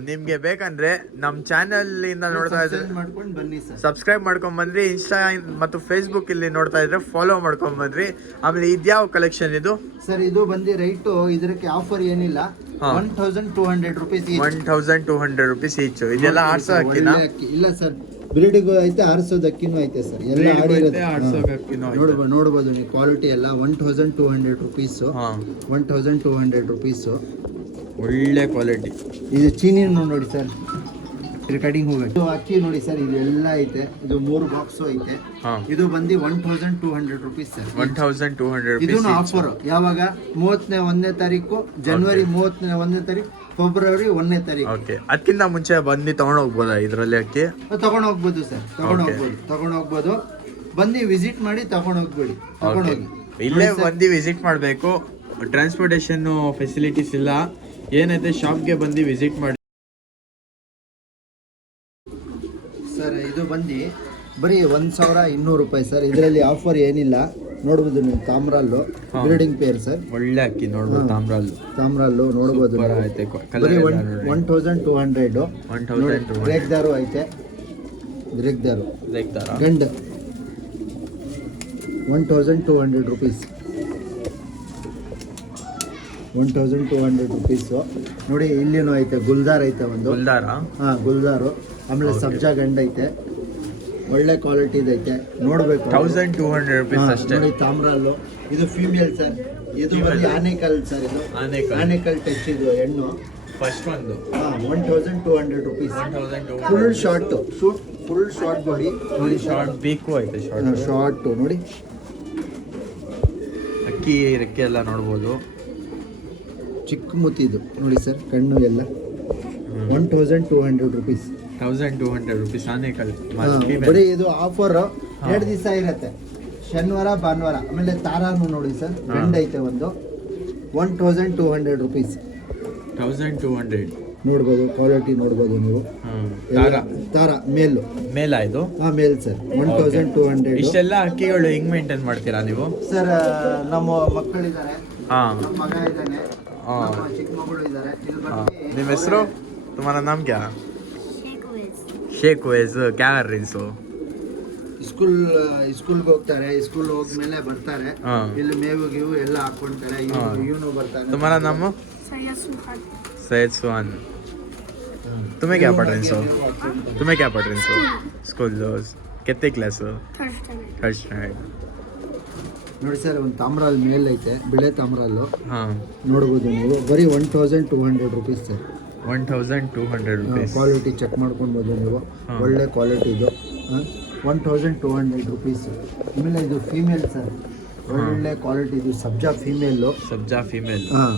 ನಿಮ್ಗೆ ಬೇಕಂದ್ರೆ ನಮ್ಮ ಚಾನೆಲ್ ಇಂದ ನೋಡ್ತಾ ಇದ್ರೆ ಮಾಡ್ಕೊಂಡು ಬನ್ನಿ ಸರ್. ಸಬ್ಸ್ಕ್ರೈಬ್ ಮಾಡ್ಕೊಂಡ್ ಬಂದ್ರಿ. ಇನ್ಸ್ಟಾ ಮತ್ತು ಫೇಸ್ಬುಕ್ ಇಲ್ಲಿ ನೋಡ್ತಾ ಇದ್ರೆ ಫಾಲೋ ಮಾಡ್ಕೊಂಡ್ ಬಂದ್ರಿ. ಆಮೇಲೆ ಇದ್ಯಾವ ಕಲೆಕ್ಷನ್ ಇದು ಸರ್? ಇದು ಬಂದು ರೈಟು, ಇದಕ್ಕೆ ಆಫರ್ ಏನಿಲ್ಲ. 1200 ರೂಪೀಸ್. 1200 rupees each. ಇದೆಲ್ಲ ಆರ್ಸೋ ಅಕ್ಕಿನ? ಇಲ್ಲ ಸರ್, ಬ್ರೀಡಿಗೂ ಐತೆ, ಆರಿಸೋದು ಅಕ್ಕಿನೂ ಐತೆ ಸರ್. ಎಲ್ಲ ನೋಡ್ಬೋದು ನೀವು. ಕ್ವಾಲಿಟಿ ಎಲ್ಲ 1200 ರೂಪೀಸು. 1200 ರೂಪೀಸು. ಒಳ್ಳೆ ಕ್ವಾಲಿಟಿ. ಇದು ಚೀನಿ ನೋಡಿ ಸರ್, ರೆಕಾರ್ಡಿಂಗ್ ಹೋಗಿ. ಇದು ಅಕ್ಕಿ ನೋಡಿ ಸರ್, ಇದು ಎಲ್ಲ ಐತೆ. ಇದು 3 ಬಾಕ್ಸು ಐತೆ. ಇದು ಬಂದು 1200 ರೂಪೀಸ್ ಸರ್. 1200 ಇದು ಆಫರ್. ಯಾವಾಗ? 31ನೇ ತಾರೀಕು ಜನವರಿ, 31ನೇ ತಾರೀಕು ಫೆಬ್ರವರಿ, 1ನೇ ತಾರೀಕು. ಓಕೆ. ಅದಕ್ಕಿಂತ ಮುಂಚೆ ಬಂದು ತಗೊಂಡು ಹೋಗ್ಬೋದಾ ಇದರಲ್ಲಿ ಅಕ್ಕಿ? ತಗೊಂಡು ಹೋಗ್ಬೋದು ಸರ್, ತಗೊಂಡು ಹೋಗ್ಬೋದು. ಬಂದು ವಿಸಿಟ್ ಮಾಡಿ ತಗೊಂಡು ಹೋಗ್ಬೇಡಿ, ತಗೊಂಡೋಗಿ. ಇಲ್ಲೇ ಬಂದು ವಿಸಿಟ್ ಮಾಡಬೇಕು. ಟ್ರಾನ್ಸ್ಪೋರ್ಟೇಷನ್ ಫೆಸಿಲಿಟೀಸ್ ಇಲ್ಲ. ಏನೈತೆ ಶಾಪ್ಗೆ ಬಂದು ವಿಸಿಟ್ ಮಾಡಿ ಸರ್. ಇದು ಬಂದು ಬರೀ 1200 ರೂಪಾಯಿ ಸರ್. ಇದರಲ್ಲಿ ಆಫರ್ ಏನಿಲ್ಲ. ನೋಡ್ಬೋದು ನೀವು. ತಾಮ್ರಲ್ಲು ಬ್ರೀಡಿಂಗ್ ಪೇರ್ ಸರ್. ಒಳ್ಳೆ ಅಕ್ಕಿ ನೋಡ್ಬೋದು. ತಾಮ್ರಲ್ಲು ನೋಡ್ಬೋದು. ಬರೀ 1200. ರೇಗ್ದಾರು ಐತೆ, ರೇಗ್ದಾರು ಗಂಡು 1200 ರೂಪೀಸ್. 1200 ರೂಪೀಸು. ನೋಡಿ ಇಲ್ಲಿನೂ ಐತೆ, ಗುಲ್ದಾರ್ ಐತೆ ಒಂದು. ಗುಲ್ದಾರ? ಗುಲ್ದಾರು ಆಮೇಲೆ ಸಬ್ಜಾ ಗಂಡು ಐತೆ, ಒಳ್ಳೆ ಕ್ವಾಲಿಟಿದು ಐತೆ, ನೋಡಬೇಕು. 1200 ರುಪೀಸ್ ಅಷ್ಟೇ. ನೋಡಿ ತಾಮ್ರಲ್ಲು, ಇದು ಫೀಮೇಲ್ ಸರ್, ಇದು ಬಂದು ಆನೆಕಲ್ ಸರ್, ಇದು ಆನೆಕಲ್ ಟಚ್, ಇದು ಹೆಣ್ಣು. ಫಸ್ಟ್ ಒಂದು 1200 rupees. Full short, full short body ನೋಡಿ, ಶಾರ್ಟ್ ಬೇಕು ಐತೆ, ಶಾರ್ಟ್ ನೋಡಿ. ಅಕ್ಕಿ ರೆಕ್ಕೆ ಎಲ್ಲ ನೋಡ್ಬೋದು. ಚಿಕ್ಕ ಮುತ್ತಿದು ನೋಡಿ ಸರ್, ಕಣ್ಣು ಎಲ್ಲ. 1200 ರುಪೀಸ್. 1200 ರುಪೀಸ್ ಆನೆಕಲ್. ಬರೀ ಇದು ಆಫರ್ 2 ದಿವಸ ಇರುತ್ತೆ, ಶನಿವಾರ ಭಾನುವಾರ. ಆಮೇಲೆ ತಾರಾನು ನೋಡಿ ಸರ್, ಗಂಡು ಐತೆ ಒಂದು. 1200 ರುಪೀಸ್. 1200 ನೋಡ್ಬೋದು, ಕ್ವಾಲಿಟಿ ನೋಡ್ಬೋದು ನೀವು. ತಾರಾ ಮೇಲ್ ಇದು ಮೇಲ್ ಸರ್. 1200. ಇಷ್ಟೆಲ್ಲ ಅಕ್ಕಿಗಳು ಹೆಂಗ್ ಮೇಂಟೈನ್ ಮಾಡ್ತೀರಾ ನೀವು ಸರ್? ನಮ್ಮ ಮಕ್ಕಳಿದ್ದಾರೆ, ಹಾಂ, ನಮ್ಮ ಮಗ ಇದ್ದಾನೆ, ನಮ್ಮ ಚಿಕ್ಕ ಮಗಳು ಇದ್ದಾರೆ. ನಿಮ್ಮ ಹೆಸರು? तुम्हारा नाम क्या? शेख वेज. क्या कर रही सो? ಸ್ಕೂಲ್ಗೆ ಹೋಗ್ತಾರೆ, ಸ್ಕೂಲ್ ಹೋದ್ಮೇಲೆ ಬರ್ತಾರೆ, ಇಲ್ಲಿ ಮೇವು ಗೀವು ಎಲ್ಲ ಹಾಕೊಂತಾರೆ. ಇವನು ಬರ್ತಾನೆ. तुम्हारा नाम? सैयद सुहान. तुम्हें क्या पढ़ रही सो? स्कूल कितने क्लास? Third standard. ನೋಡಿ ಸರ್, ಒಂದು ತಾಮ್ರಲ್ಲಿ ಮೇಲ್ ಐತೆ, ಬಿಳೆ ತಾಮ್ರಲ್ಲು. ಹಾಂ, ನೋಡ್ಬೋದು ನೀವು. ಬರೀ 1200 rupees sir. 1200 rupees. Quality check ಮಾಡ್ಕೊಳ್ಬೋದು ನೀವು, ಒಳ್ಳೆ ಕ್ವಾಲಿಟಿ ಇದು. 1200 ರುಪೀಸ್. ಆಮೇಲೆ ಇದು ಫೀಮೇಲ್ ಸರ್, ಒಳ್ಳೆ ಕ್ವಾಲಿಟಿ ಇದು. ಸಬ್ಜಾ ಫೀಮೇಲು. ಹಾಂ,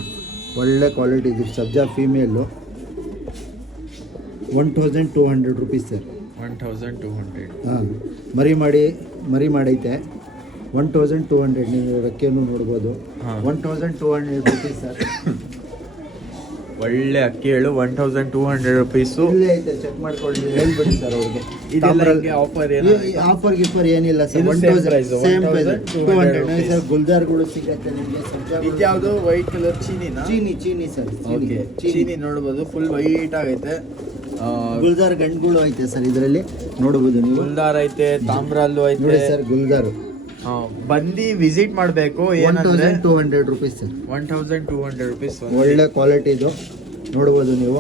ಒಳ್ಳೆ ಕ್ವಾಲಿಟಿ ಇದು ಸಬ್ಜಾ ಫೀಮೇಲು. 1200 rupees sir. 1200. ಹಾಂ, ಮರಿ ಮಾಡೈತೆ. 1200. ನೀವು ರೆಕ್ಕೆಯನ್ನು ನೋಡ್ಬೋದು. 1200 ರುಪೀಸ್ ಸರ್. ಒಳ್ಳೆ ಅಕ್ಕಿಗಳು 1200 ರುಪೀಸು. ಇಲ್ಲೇ ಐತೆ, ಚೆಕ್ ಮಾಡ್ಕೊಳ್ಳಿ, ಹೇಳ್ಬಿಡಿ ಸರ್ ಅವ್ರಿಗೆ. ಆಫರ್ ಗಿಫರ್ ಏನಿಲ್ಲ ಸರ್. 1200 same price. 200 ಸರ್. ಗುಲ್ದಾರ್ಗಳು ಸಿಗುತ್ತೆ ನಿಮಗೆ. ಇದ್ಯಾವುದು ವೈಟ್ ಕಲರ್ ಚೀನಿ ಸರ್. ಓಕೆ, ಚೀನಿ ನೋಡ್ಬೋದು, ಫುಲ್ ವೈಟ್ ಆಗೈತೆ. ಗುಲ್ದಾರ್ ಗಂಡುಗಳು ಐತೆ ಸರ್ ಇದರಲ್ಲಿ, ನೋಡ್ಬೋದು ನೀವು. ಗುಲ್ದಾರ್ ಐತೆ, ತಾಮ್ರಲ್ಲು ಐತೆ ನೋಡಿ ಸರ್, ಗುಲ್ದಾರ್. ಬಂದು ವಿಸಿಟ್ ಮಾಡಬೇಕು. 1200 ರುಪೀಸ್ ಸರ್. 1200 ರುಪೀಸ್. ಒಳ್ಳೆ ಕ್ವಾಲಿಟಿ ಇದು, ನೋಡ್ಬೋದು ನೀವು.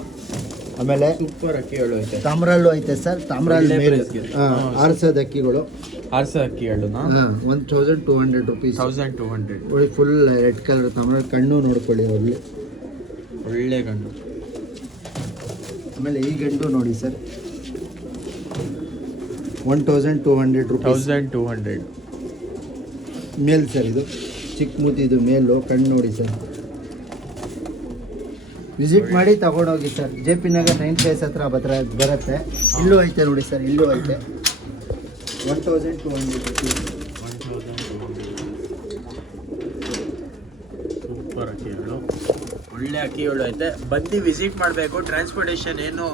ಆಮೇಲೆ ಸೂಪರ್ ಅಕ್ಕಿಗಳು ಐತೆ. ತಾಮ್ರಲ್ಲು ಐತೆ ಸರ್, ತಾಮ್ರಲ್ಲಿ ಆರ್ಸೋದ ಅಕ್ಕಿಗಳು. 1200 ರುಪೀಸ್. 1200. ನೋಡಿ, ಫುಲ್ ರೆಡ್ ಕಲರ್ ತಾಮ್ರ. ಕಣ್ಣು ನೋಡ್ಕೊಳ್ಳಿ ಅವ್ರಲ್ಲಿ, ಒಳ್ಳೆ ಗಂಡು. ಆಮೇಲೆ ಈ ಗಂಡು ನೋಡಿ ಸರ್, 1200 ರುಪೀಸ್. 1200 ಮೇಲ್ ಸರ್. ಇದು ಚಿಕ್ಕ ಮುತ್ತಿದು ಮೇಲು. ಕಣ್ಣು ನೋಡಿ ಸರ್, ವಿಸಿಟ್ ಮಾಡಿ ತಗೊಂಡೋಗಿ sir. JP Nagar 9th face ಹತ್ರ ಬರುತ್ತೆ. ಇಲ್ಲೂ ಐತೆ ನೋಡಿ ಸರ್, ಇಲ್ಲೂ ಐತೆ. 1200 ರುಪೀಸ್. ಸೂಪರ್ ಅಕ್ಕಿಗಳು, ಒಳ್ಳೆ ಅಕ್ಕಿಗಳು ಐತೆ. ಬಂದು ವಿಸಿಟ್ ಮಾಡಬೇಕು. ಟ್ರಾನ್ಸ್ಪೋರ್ಟೇಷನ್ ಏನು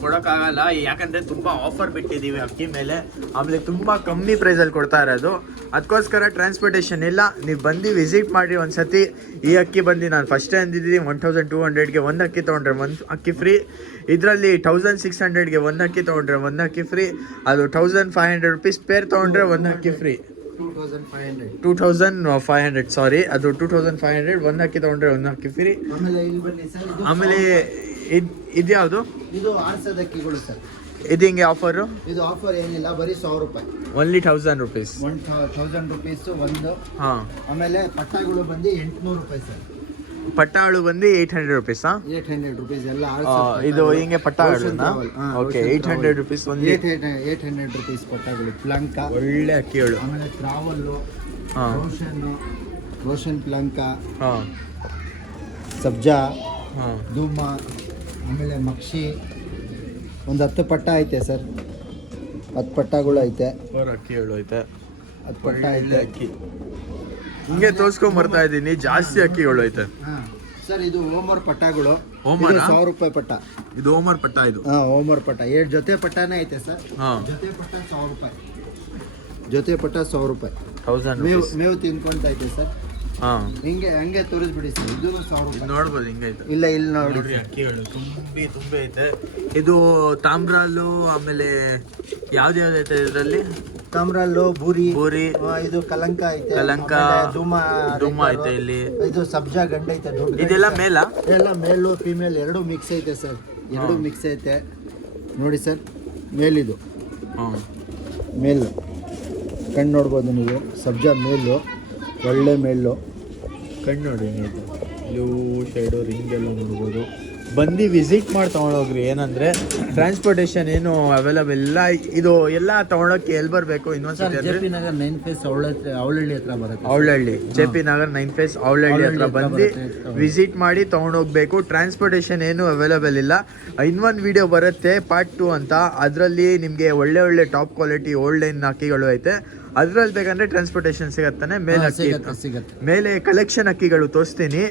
ಕೊಡೋಕ್ಕಾಗಲ್ಲ, ಯಾಕಂದರೆ ತುಂಬ ಆಫರ್ ಬಿಟ್ಟಿದ್ದೀವಿ ಅಕ್ಕಿ ಮೇಲೆ. ಆಮೇಲೆ ತುಂಬ ಕಮ್ಮಿ ಪ್ರೈಸಲ್ಲಿ ಕೊಡ್ತಾ ಇರೋದು, ಅದಕ್ಕೋಸ್ಕರ ಟ್ರಾನ್ಸ್ಪೋರ್ಟೇಷನ್ ಇಲ್ಲ. ನೀವು ಬಂದು ವಿಸಿಟ್ ಮಾಡಿ ಒಂದು ಸತಿ. ಈ ಅಕ್ಕಿ ಬಂದು ನಾನು ಫಸ್ಟೇ ಅಂದಿದ್ದೀನಿ 1200ಗೆ ಒಂದು ಅಕ್ಕಿ ತೊಗೊಂಡ್ರೆ ಒಂದು ಅಕ್ಕಿ ಫ್ರೀ. ಇದರಲ್ಲಿ 1600ಗೆ ಒಂದು ಅಕ್ಕಿ ತೊಗೊಂಡ್ರೆ ಒಂದು ಅಕ್ಕಿ ಫ್ರೀ. ಅದು 1500 ರುಪೀಸ್ ಪೇರ್ ತೊಗೊಂಡ್ರೆ ಒಂದು ಅಕ್ಕಿ ಫ್ರೀ. 2500 ಸಾರಿ, ಅದು 2500. ಒಂದು ಅಕ್ಕಿ ತೊಗೊಂಡ್ರೆ ಒಂದು ಅಕ್ಕಿ ಫ್ರೀ. ಆಮೇಲೆ ಇದ್ಯಾವುದು? ಇದು ಆರ್ಸದ ಅಕ್ಕಿಗಳು ಸರ್. ಇದು ಹಿಂಗೆ ಆಫರು? ಇದು ಆಫರ್ ಏನಿಲ್ಲ, ಬರೀ 100 ರೂಪಾಯಿ. Only 1000 rupees. 1000 ರುಪೀಸ್ ಒಂದು. ಹಾಂ, ಆಮೇಲೆ ಪಟ್ಟಾಗಳು ಬಂದು 800 ರೂಪಾಯಿ ಸರ್. ಪಟ್ಟಾಳು ಬಂದು 800 ರುಪೀಸ್. 800 ರುಪೀಸ್ ಎಲ್ಲ. ಇದು ಹಿಂಗೆ ಪಟ್ಟಾಳು. ಓಕೆ, 800 ರುಪೀಸ್ ಒಂದು. 800 ರುಪೀಸ್ ಪಟ್ಟಾಗಳು. ಪ್ಲಂಕ ಒಳ್ಳೆ ಅಕ್ಕಿಗಳು. ಆಮೇಲೆ ಟ್ರಾವಲ್ಲು, ರೋಷನ್ ಪ್ಲಂಕ, ಸಬ್ಜಾ, ಧೂಮ, ಆಮೇಲೆ ಮಕ್ಷಿ. ಒಂದು 10 ಪಟ್ಟ ಐತೆ ಸರ್. 10 ಪಟ್ಟಗಳು ಐತೆ. ಅಕ್ಕಿಗಳು ಐತೆ. 10 ಪಟ್ಟ ಐತೆ. ಅಕ್ಕಿ ಹಿಂಗೆ ತೋರ್ಸ್ಕೊಂಡ್ ಬರ್ತಾ ಇದ್ದೀನಿ, ಜಾಸ್ತಿ ಅಕ್ಕಿಗಳು ಐತೆ ಸರ್. ಇದು ಓಮರ್ ಪಟ್ಟಗಳು. 100 ರೂಪಾಯಿ ಪಟ್ಟ. ಇದು ಓಮರ್ ಪಟ್ಟ. ಇದು ಓಮರ್ ಪಟ್ಟ. 2 ಜೊತೆ ಪಟ್ಟನೇ ಐತೆ ಸರ್. ಜೊತೆ ಪಟ್ಟ 100 ರೂಪಾಯಿ. ಜೊತೆ ಪಟ್ಟ 100 ರೂಪಾಯಿ. 1000 ಮೇವು ತಿನ್ಕೊಂತ ಐತೆ ಸರ್. ಹಂಗೆ ತೋರಿಸ್ಬಿಡಿ ಸರ್. ಇದು 100 ರೂಪಾಯಿ ನೋಡ್ಬೋದು. ಹಿಂಗೈತೆ. ಇಲ್ಲ, ಇಲ್ಲಿ ನೋಡಿ ಅಕ್ಕಿಗಳು ತುಂಬಿ ಐತೆ. ಇದು ತಾಮ್ರಲ್ಲು. ಆಮೇಲೆ ಯಾವ್ದು ಐತೆ ಇದರಲ್ಲಿ? ತಾಮ್ರಲ್ಲು, ಬೂರಿ. ಇದು ಕಲಂಕ ಐತೆ. ಧೂಮ ಐತೆ ಇಲ್ಲಿ. ಇದು ಸಬ್ಜಾ ಗಂಡ ಐತೆ. ಇದೆಲ್ಲ ಮೇಲ? ಎಲ್ಲ ಮೇಲು ಫೀಮೇಲ್ 2 ಮಿಕ್ಸ್ ಐತೆ ಸರ್. 2 ಮಿಕ್ಸ್ ಐತೆ. ನೋಡಿ ಸರ್, ಮೇಲಿದು ಹಾಂ ಮೇಲು ಕಣ್ಣು ನೋಡ್ಬೋದು ನೀವು, ಸಬ್ಜಾ ಮೇಲು, ಒಳ್ಳೆ ಮೇಲು. ಕಣ್ಣು ನೋಡಿ ನೀವು, ಬ್ಲೂ ಶೇಡು ರಿಂಗ್ ಎಲ್ಲ ನೋಡ್ಬೋದು. ಬಂದು ವಿಸಿಟ್ ಮಾಡಿ ತೊಗೊಂಡೋಗ್ರಿ. ಏನಂದರೆ ಟ್ರಾನ್ಸ್ಪೋರ್ಟೇಷನ್ ಏನು ಅವೈಲಬಲ್ ಇಲ್ಲ. ಇದು ಎಲ್ಲ ತೊಗೊಳಕ್ಕೆ ಎಲ್ಲಿ ಬರಬೇಕು ಇನ್ನೊಂದ್ಸತಿ J P Nagar 9 face Avalahalli ಹತ್ರ ಬರುತ್ತೆ. Avalahalli J P Nagar 9 face Avalahalli ಹತ್ರ ಬಂದು ವಿಸಿಟ್ ಮಾಡಿ ತೊಗೊಂಡೋಗ್ಬೇಕು. ಟ್ರಾನ್ಸ್ಪೋರ್ಟೇಷನ್ ಏನು ಅವೈಲಬಲ್ ಇಲ್ಲ. ಇನ್ನೊಂದು ವಿಡಿಯೋ ಬರುತ್ತೆ ಪಾರ್ಟ್ 2 ಅಂತ, ಅದರಲ್ಲಿ ನಿಮಗೆ ಒಳ್ಳೆ ಟಾಪ್ ಕ್ವಾಲಿಟಿ ಓಲ್ಡ್ ಲೈನ್ ಅಕ್ಕಿಗಳು ಐತೆ. ಅದರಲ್ಲಿ ಬೇಕಂದರೆ ಟ್ರಾನ್ಸ್ಪೋರ್ಟೇಷನ್ ಸಿಗತ್ತಾನೆ. ಮೇಲೆ ಅಕ್ಕಿ ಮೇಲೆ ಕಲೆಕ್ಷನ್ ಅಕ್ಕಿಗಳು ತೋರಿಸ್ತೀನಿ,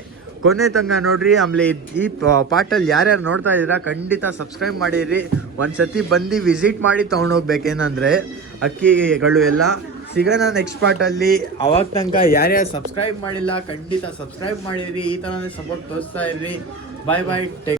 ಕೊನೆ ತನಕ ನೋಡ್ರಿ. ಆಮೇಲೆ ಈ ಪಾರ್ಟಲ್ಲಿ ಯಾರ್ಯಾರು ನೋಡ್ತಾ ಇದ್ದೀರಾ ಖಂಡಿತ ಸಬ್ಸ್ಕ್ರೈಬ್ ಮಾಡಿರಿ. ಒಂದ್ಸತಿ ಬಂದು ವಿಸಿಟ್ ಮಾಡಿ ತೊಗೊಂಡೋಗ್ಬೇಕೇನಂದರೆ ಅಕ್ಕಿಗಳು ಎಲ್ಲ ಸಿಗೋಣ ನೆಕ್ಸ್ಟ್ ಪಾರ್ಟಲ್ಲಿ. ಅವಾಗ ತನಕ ಯಾರ್ಯಾರು ಸಬ್ಸ್ಕ್ರೈಬ್ ಮಾಡಿಲ್ಲ ಖಂಡಿತ ಸಬ್ಸ್ಕ್ರೈಬ್ ಮಾಡಿರಿ. ಈ ಥರನೇ ಸಪೋರ್ಟ್ ತೋರಿಸ್ತಾ ಇರ್ರಿ. Bye take